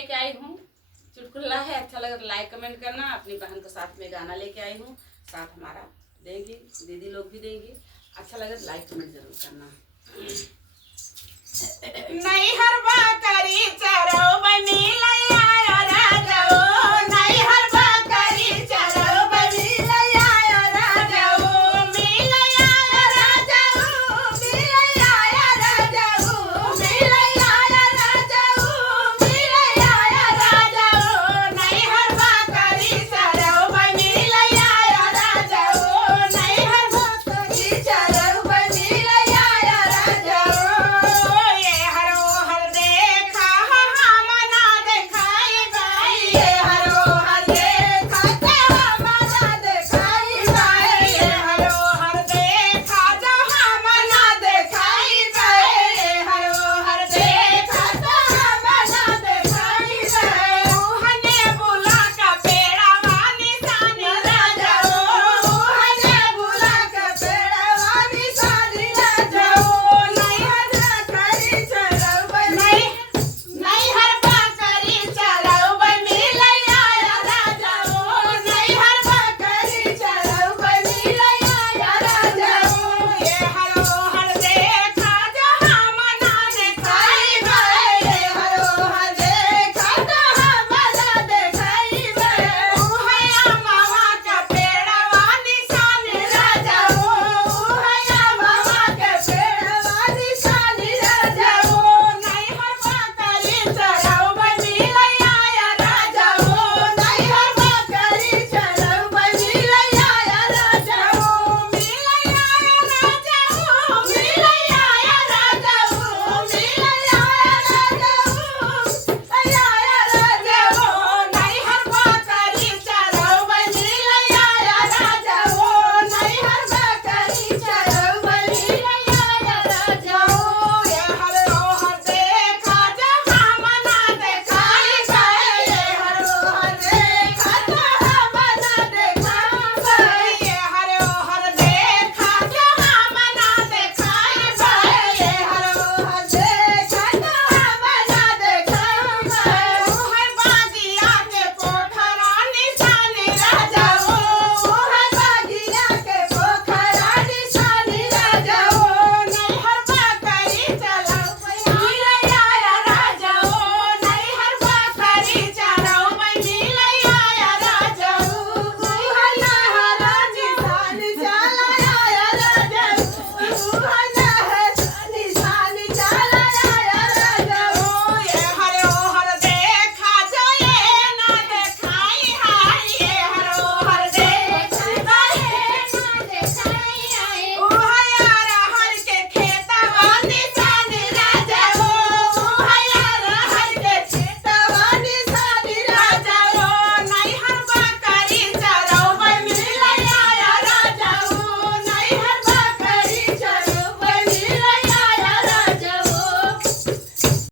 लेके आई हूँ, चुटकुला है, अच्छा लगा तो लाइक कमेंट करना। अपनी बहन को साथ में गाना लेके आई हूँ, साथ हमारा देंगी, दीदी लोग भी देंगी। अच्छा लगा तो लाइक कमेंट जरूर करना। नहीं हर बात करी चरो बनी लैया राजाओ, नहीं हर बात करी चरो बनी लैया राजाओ, मिलैया राजाओ, मिलैया राजाओ, मिलैया राजाओ, मिलैया राजाओ, नहीं हर बात करी चरो बनी लैया राजाओ, नहीं हर बात करी चरो बनी लैया राजाओ। ये हरो हर देखा हम ना देखाए भाई, ये हरो